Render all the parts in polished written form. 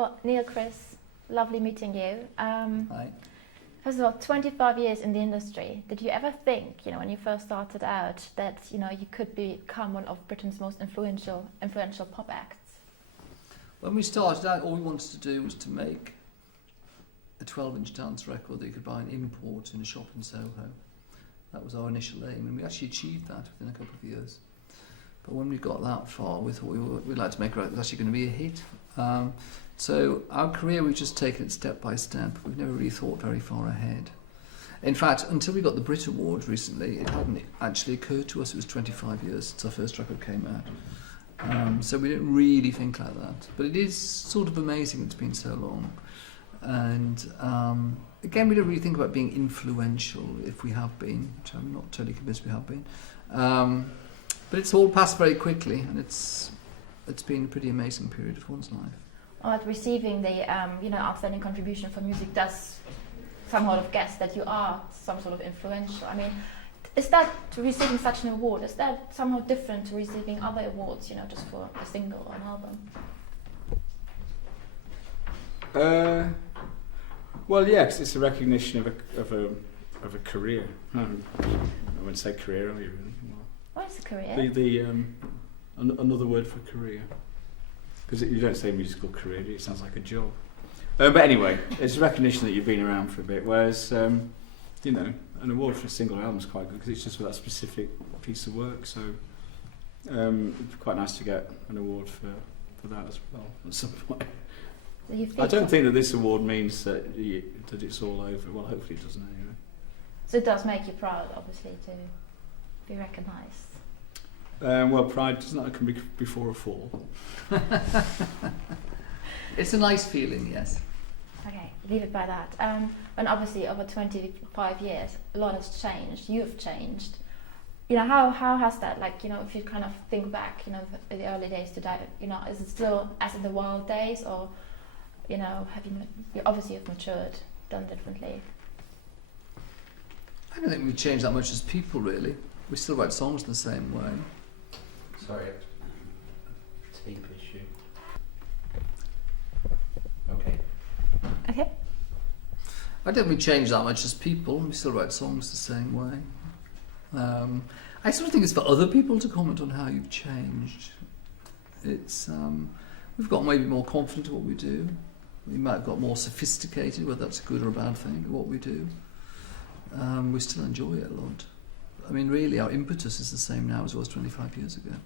Well, Neil, Chris, lovely meeting you. Hi. First of all, 25 years in the industry. Did you ever think, when you first started out, that you could become one of Britain's most influential pop acts? When we started out, all we wanted to do was to make a 12-inch dance record that you could buy an import in a shop in Soho. That was our initial aim, and we actually achieved that within a couple of years. But when we got that far, we thought we'd like to make a record that was actually going to be a hit. So our career, we've just taken it step by step. We've never really thought very far ahead. In fact, until we got the Brit Award recently, it hadn't actually occurred to us it was 25 years since our first record came out. So we didn't really think like that. But it is sort of amazing it's been so long. And again, we don't really think about being influential, if we have been, which I'm not totally convinced we have been. But it's all passed very quickly, and it's been a pretty amazing period of one's life. Well, receiving the outstanding contribution for music does somewhat guess that you are some sort of influential. I mean, is that receiving such an award? Is that somehow different to receiving other awards? Just for a single or an album. Well, yeah, 'cause it's a recognition of a career. I wouldn't say career, are you really? What is a career? Another word for career. Because you don't say musical career, it sounds like a job. But anyway, it's a recognition that you've been around for a bit, whereas, an award for a single album is quite good because it's just for that specific piece of work, so it's quite nice to get an award for that as well at some point. I don't think that this award means that it's all over. Well, hopefully it doesn't anyway. So it does make you proud, obviously, to be recognised. Well, pride does not come before a fall. It's a nice feeling, yes. Okay, leave it by that. And obviously, over 25 years, a lot has changed. You've changed. How has that? If you kind of think back, the early days to is it still as in the wild days, or have you obviously you've matured, done differently? I don't think we've changed that much as people, really. We still write songs in the same way. Sorry, tape issue. Okay. Okay. I don't think we changed that much as people. We still write songs the same way. I sort of think it's for other people to comment on how you've changed. It's we've got maybe more confident in what we do. We might have got more sophisticated, whether that's a good or a bad thing, at what we do. We still enjoy it a lot. I mean, really, our impetus is the same now as it was 25 years ago,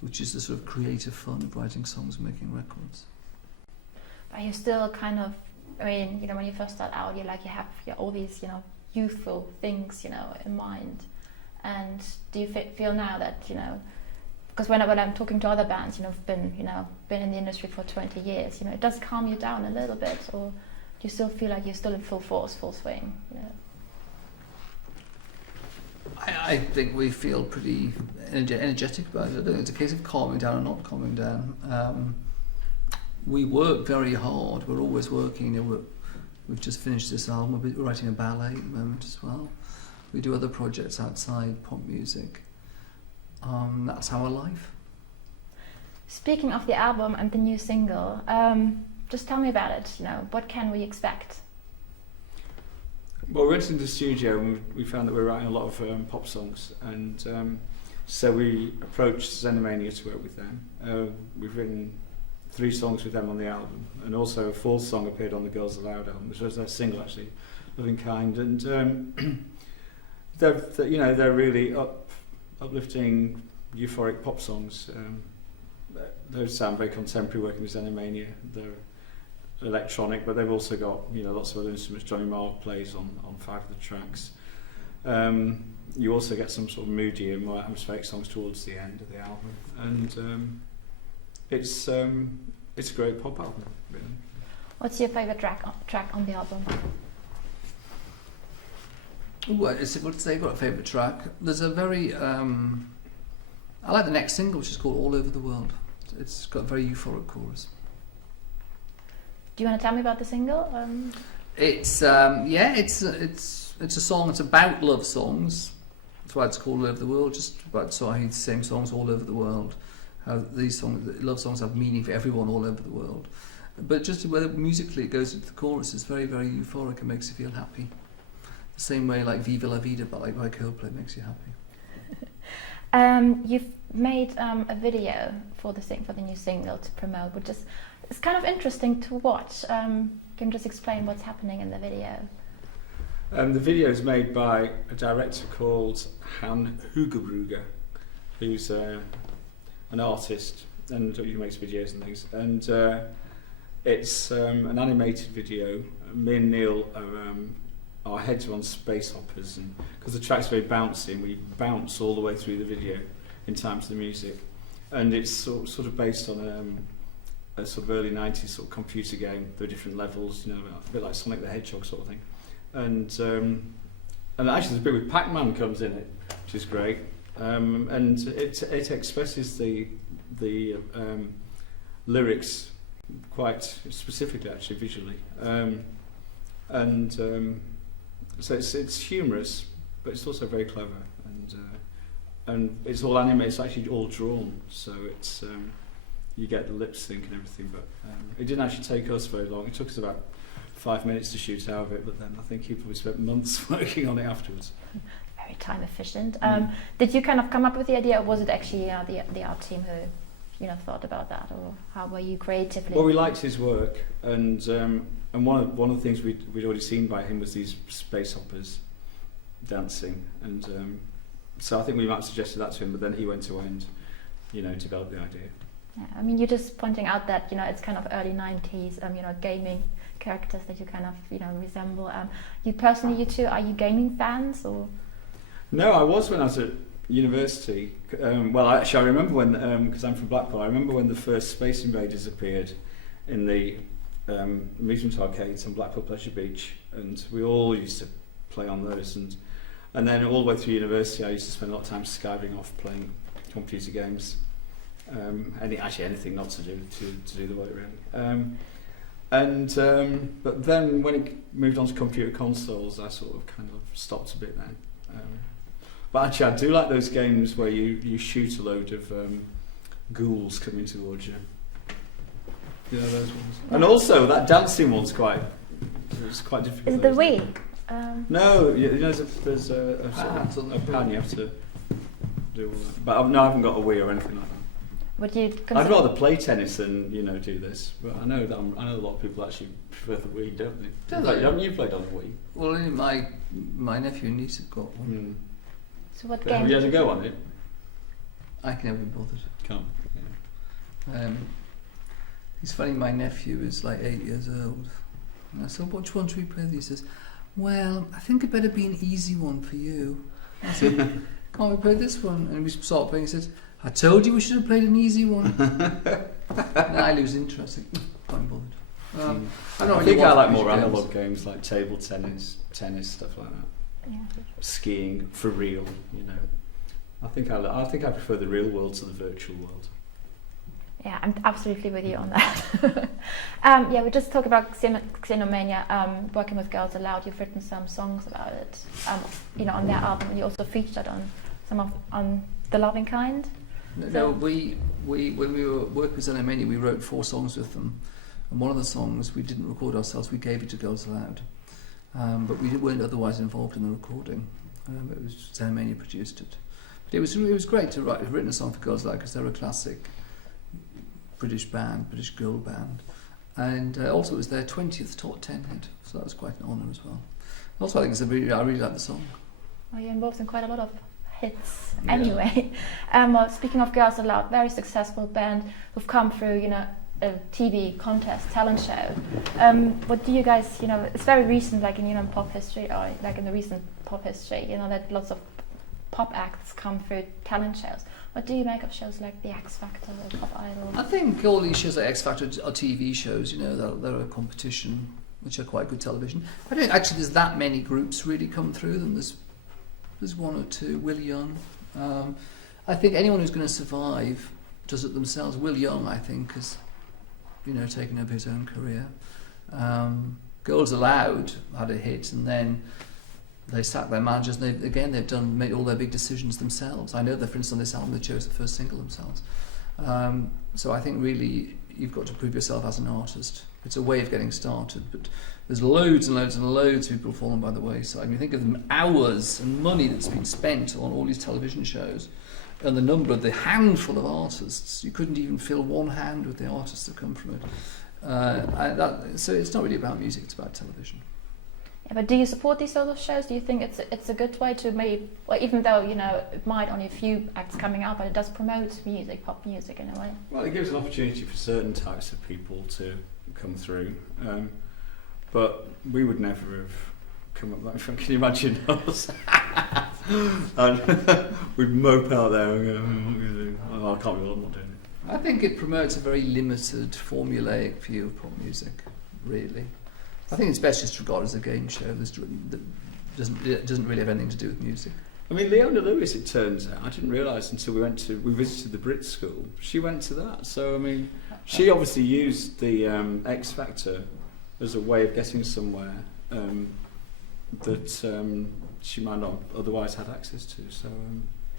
which is the sort of creative fun of writing songs and making records. But you're still kind of, when you first start out, you have all these, youthful things, in mind. And do you feel now that, because when I'm talking to other bands, been in the industry for 20 years, it does calm you down a little bit, or do you still feel like you're still in full force, full swing? I think we feel pretty energetic about it. I don't think it's a case of calming down or not calming down. We work very hard. We're always working. We've just finished this album. We're writing a ballet at the moment as well. We do other projects outside pop music. That's our life. Speaking of the album and the new single, just tell me about it. What can we expect? Well, we went into the studio and we found that we were writing a lot of pop songs, and so we approached Xenomania to work with them. We've written 3 songs with them on the album, and also a full song appeared on the Girls Aloud album, which was their single actually, Loving Kind, and they're really uplifting, euphoric pop songs. Those sound very contemporary, working with Xenomania. They're electronic, but they've also got lots of other instruments. Johnny Marr plays on 5 of the tracks. You also get some sort of moody and more atmospheric songs towards the end of the album, and it's a great pop album, really. What's your favourite track on the album? It's difficult to say. I've got a favourite track. There's a very I like the next single, which is called All Over the World. It's got a very euphoric chorus. Do you want to tell me about the single? It's a song. It's about love songs. That's why it's called All Over the World. Just about the same songs all over the world. How these love songs have meaning for everyone all over the world. but just whether musically it goes into the chorus is very, very euphoric and makes you feel happy. The same way like Viva La Vida by Coldplay makes you happy. You've made a video for the new single to promote, which is it's kind of interesting to watch. Can you just explain what's happening in the video? The video is made by a director called Han Hugebruger, who's an artist and he makes videos and things. And it's an animated video. Me and Neil are our heads are on space hoppers, and because the track's very bouncy, and we bounce all the way through the video in time to the music. And it's sort of based on a sort of early 90s sort of computer game. There are different levels, you know, a bit like Sonic the Hedgehog sort of thing. And actually there's a bit with Pac-Man comes in it, which is great. And it expresses the lyrics quite specifically, actually, visually. So it's humorous, but it's also very clever, and it's all animated. It's actually all drawn, so it's you get the lip sync and everything. But it didn't actually take us very long. It took us about 5 minutes to shoot out of it, but then I think he probably spent months working on it afterwards. Very time efficient. Did you kind of come up with the idea, or was it actually the art team who thought about that, or how were you creatively? Well, we liked his work, and one of the things we'd already seen by him was these space hoppers dancing, and so I think we might have suggested that to him, but then he went away and developed the idea. Yeah, I mean, you're just pointing out that it's kind of early 90s, gaming characters that you kind of resemble. You two, are you gaming fans or? No, I was when I was at university. I remember when, because I'm from Blackpool, I remember when the first Space Invaders appeared in the amusement arcades on Blackpool Pleasure Beach, and we all used to play on those, and then all the way through university I used to spend a lot of time skiving off playing computer games, anything not to do the work really. But then when it moved on to computer consoles, I sort of kind of stopped a bit then. But actually I do like those games where you shoot a load of ghouls coming towards you. You know those ones? And also that dancing one's quite difficult. Is it the Wii? No, there's a pan you have to do all that. But I haven't got a Wii or anything like that. Would you I'd rather play tennis than do this, but I know a lot of people actually prefer the Wii, don't they? Haven't you played on the Wii? Well, my nephew and niece have got one. So what But game? have you had a go on it? I can never be bothered. Can't. Yeah. It's funny, my nephew is like 8 years old. And I said, which one should we play? He says, well, I think it better be an easy one for you. I said, can't we play this one? And we started playing. He says, I told you we should have played an easy one. And I lose interest. Can't be bothered. I think I like more analog games like table tennis, stuff like that. Yeah. Skiing for real, I think I prefer the real world to the virtual world. Yeah, I'm absolutely with you on that. We just talked about Xenomania, working with Girls Aloud. You've written some songs about it, on their album. You also featured on The Loving Kind. No, we when we were working with Xenomania, we wrote 4 songs with them, and one of the songs we didn't record ourselves. We gave it to Girls Aloud, but we weren't otherwise involved in the recording. It was Xenomania produced it. But it was great to write. We've written a song for Girls Aloud because they're a classic British girl band, and also it was their 20th top 10 hit, so that was quite an honour as well. Also, I think I really like the song. Well, you're involved in quite a lot of hits anyway. Speaking of Girls Aloud, very successful band who've come through, a TV contest, talent show. What do you guys, it's very recent, like in pop history, or like in the recent pop history, that lots of pop acts come through talent shows. What do you make of shows like The X Factor or Pop Idol? I think all these shows like X Factor are TV shows, they're a competition, which are quite good television. I don't actually there's that many groups really come through them. There's 1 or 2. Will Young. I think anyone who's going to survive does it themselves. Will Young, I think, has taken over his own career. Girls Aloud had a hit, and then they sacked their managers, and they've made all their big decisions themselves. I know that, for instance, on this album they chose the first single themselves. So I think really you've got to prove yourself as an artist. It's a way of getting started, but there's loads and loads and loads of people falling by the wayside. I mean, think of the hours and money that's been spent on all these television shows, and the handful of artists. You couldn't even fill one hand with the artists that come from it. So it's not really about music; it's about television. Yeah, but do you support these sort of shows? Do you think it's a good way to maybe, well, even though it might only a few acts coming out, but it does promote music, pop music in a way? Well, it gives an opportunity for certain types of people to come through, but we would never have come up like that. Can you imagine us? And we'd mope out there and go, what are we going to do? Oh, I can't be bothered, I'm not doing it. I think it promotes a very limited, formulaic view of pop music, really. I think it's best just regarded as a game show that doesn't really have anything to do with music. I mean, Leona Lewis, it turns out, I didn't realise until we visited the Brit School, she went to that. So, I mean, she obviously used the X Factor as a way of getting somewhere that she might not otherwise had access to. So,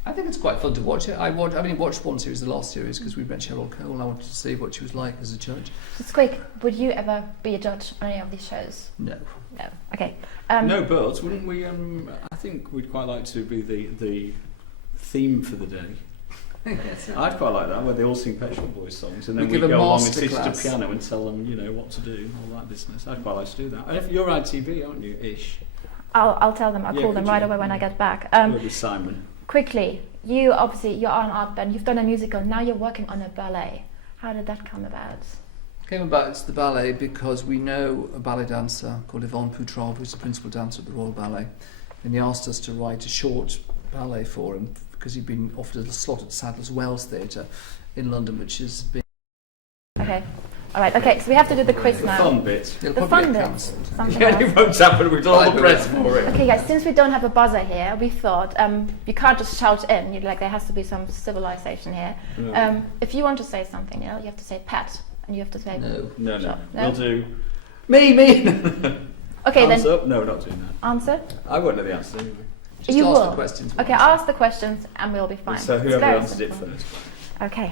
I think it's quite fun to watch it. I only watched one series, the last series, because we met Cheryl Cole and I wanted to see what she was like as a judge. Just quick, would you ever be a judge on any of these shows? No. No. Okay. no, but wouldn't we? I think we'd quite like to be the theme for the day. I'd quite like that, where they all sing Pet Shop Boys songs, and then we give a go along and sit at a masterclass. piano and tell them, what to do, all that business. I'd quite like to do that. And if you're ITV, aren't you? Ish. I'll tell them. I'll Yeah, call them could right you? away when I get back. With Simon. Quickly, you're an art band. You've done a musical. Now you're working on a ballet. How did that come about? Came about to the ballet because we know a ballet dancer called Yvonne Poutrov, who's the principal dancer at the Royal Ballet, and he asked us to write a short ballet for him because he'd been offered a slot at Sadler's Wells Theatre in London, which has been... Okay. All right. Okay. So we have to do the quiz The now. fun bit. It'll The probably fun get bit. cancelled. Something Yeah, else. it won't happen. We've done all the Right, press but- for it. Okay, guys. Since we don't have a buzzer here, we thought you can't just shout in. There has to be some civilization here. No. If you want to say something, you have to say Pat, and you have to say No. No. Sure. No? We'll do me. Okay, Hands then up. No, we're not doing that. answer. I won't know the answer anyway. Just You ask will. the questions. Okay, I'll ask the questions, and we'll be fine. So It's whoever very answered it simple. first. Okay.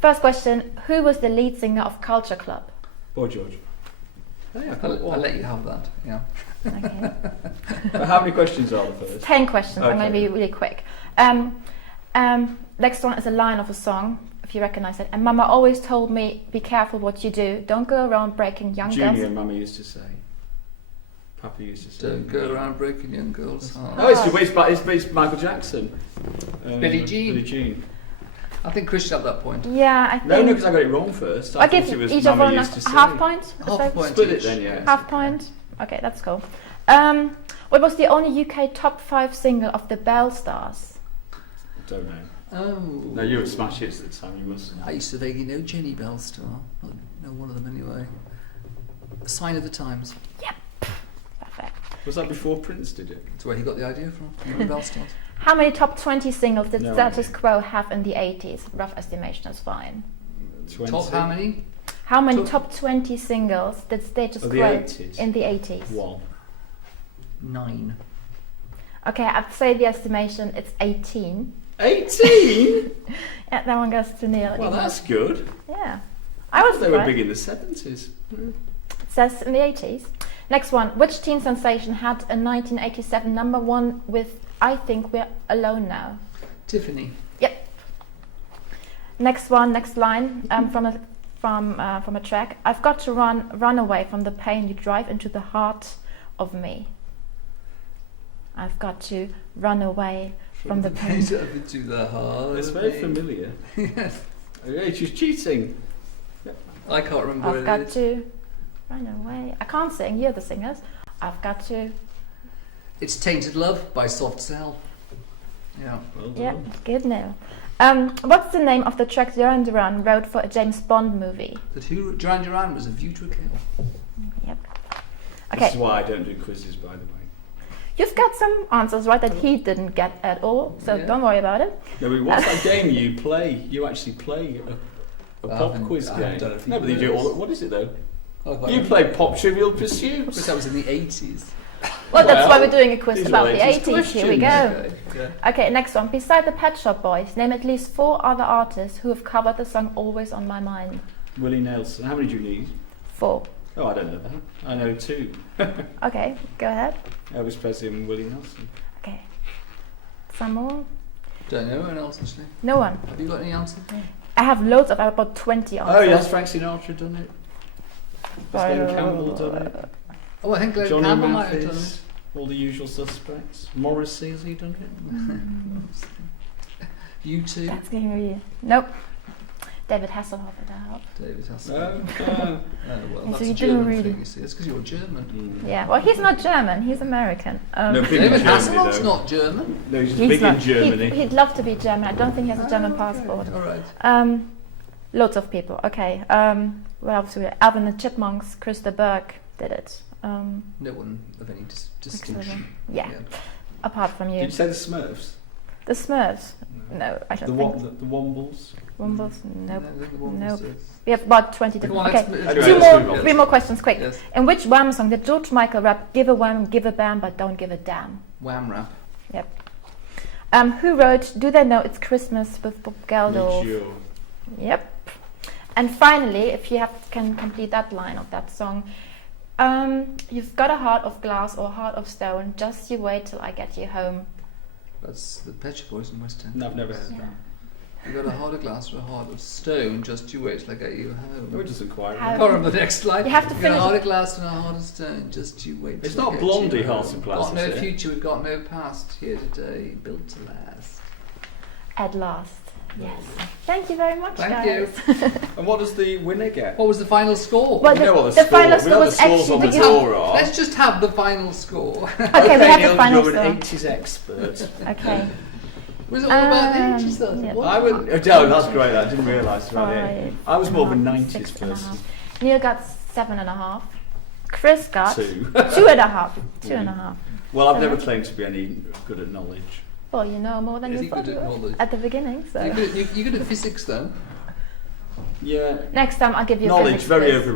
First question: who was the lead singer of Culture Club? Boy George. Hey, I'll let you have that, yeah. Okay. But how many questions are there first? 10 questions. I'm going to Okay. be really quick. Next one is a line of a song, if you recognize it. And Mama always told me, be careful what you do. Don't go around breaking young Junior, girls. Mummy used to say. Papa used to say. Don't go around breaking young girls' hearts. No, it's Michael Jackson. Billie Jean. Billie Jean. I think Chris should have that point. Yeah, I think. No, because I got it wrong first. I thought give it was each of Mama one used to a say. half point. Half So- point Split it each. then, yeah. Half point. Okay, that's cool. What was the only UK top 5 single of the Bell Stars? Don't know. Oh. No, you were Smash Hits at the time, you must. I used to vaguely know Jenny Bellstar. Not know one of them anyway. A Sign of the Times. Perfect. Was that before Prince did it? That's where he got the idea from. Jenny Bellstars. How many top 20 singles did No Status idea. Quo have in the 80s? Rough estimation is fine. 20? Top how many? How many Top- top 20 singles did Status Of the Quo 80s? in the 80s? 1. 9. Okay, I'd say the estimation it's 18. 18? Yeah, that one goes to Neil. Well, that's good. Yeah. I was They were surprised. big in the 70s. It says in the 80s. Next one. Which teen sensation had a 1987 number 1 with I Think We're Alone Now? Tiffany. Next one, next line from a track. I've got to run away from the pain you drive into the heart of me. I've got to run away from the pain. to the heart. It's of very me. familiar. Yes. Yeah, she's cheating. I can't remember I've what got it is. to run away. I can't sing. You're the singers. I've got to. It's Tainted Love by Soft Cell. Yeah. Well done. Yeah, good Neil. What's the name of the track Duran Duran wrote for a James Bond movie? But who Duran Duran was A View to a Kill. Yep. This is Okay, why I don't do quizzes, by the way. you've got some answers right that he didn't get at all, so Yeah. don't worry about it. No, but what's that game you play? You actually play a I pop haven't- quiz I game. haven't done it for No, but you do it years. all. What is it though? Oh, You play Pop Trivial Pursuit. Because that was in the 80s. Well, that's why Well, we're doing a quiz these about are the 80s 80s. Here we questions. go. Okay, yeah. Okay, next one. Beside the Pet Shop Boys, name at least 4 other artists who have covered the song Always on My Mind. Willie Nelson. How many do you need? 4. Oh, I don't know that. I know 2. Okay, go ahead. Elvis Presley and Willie Nelson. Okay. Some more? Don't know anyone else actually. No one. Have you got any answers? I have loads of about 20 answers. Oh, yes, Frank Sinatra done it. Has Glen Campbell done it? Oh, I think Glenn Johnny Campbell might have done it. Mathis. All the usual suspects. Morrissey, has he done it? You too, That's giving me. Nope. David Hasselhoff at that help. David Hasselhoff. Oh, Well, So that's you a didn't German really- thing, you see. It's because you're German. Yeah, well, he's not German, he's American. No, big David in Germany, Hasselhoff's though. not German. No, he's He's big not. in Germany. He'd love to be German. I don't think he has a German passport. All right. Loads of people. Okay. What else? We Alvin and the Chipmunks, Krista Burke did it. No one of any distinction. Yeah. Apart from you, Did you say the Smurfs? the Smurfs. No, I don't think. The Wombles? Wombles. Nope. Nope. Nope. We have about 20 Come different. on, Okay. let's Anyway, Two let's more, move on. 3 more questions, quick. Yes. In which Wham song did George Michael rap "Give a Wham, give a bam, but don't give a damn"? Wham rap. Who wrote "Do They Know It's Christmas" with Bob Geldof? Sure. Yep. And finally, if you can complete that line of that song, you've got a heart of glass or a heart of stone. Just you wait till I get you home. That's the Pet Shop Boys in West End. No, I've never heard Yeah. that. You got a heart of glass or a heart of stone. Just you wait till I get you Oh, it home. doesn't quite. How- I can't remember the next line. You have to You got a finish heart it. of glass and a heart of stone. Just you wait. It's till I not get Blondie, you Heart home. of Glass, Got no is it? future. We've got no past. Here today, built to last. At last. Yes. Thank you very much, Thank guys. you. And what does the winner get? What was the final score? Well, We know what the the score- final we score know was the scores actually on the the door are. Let's just have the final score. Okay, we have the Neil, final you're score. an 80s expert. Okay. Was it all about the Um, 80s though? yeah. What? I would. Oh, that's great. I didn't realise. Right, yeah. 5, I was more of a 6.5, 90s 6.5. person. Neil got 7.5. Chris got 2. 2.5. 2.5. Well, I've never Seven. claimed to be any good at knowledge. Well, you know more than Is you he thought good you at were knowledge? at the beginning. So You're good at physics though. Yeah. next time I'll give you a Knowledge, physics very quiz. overrated.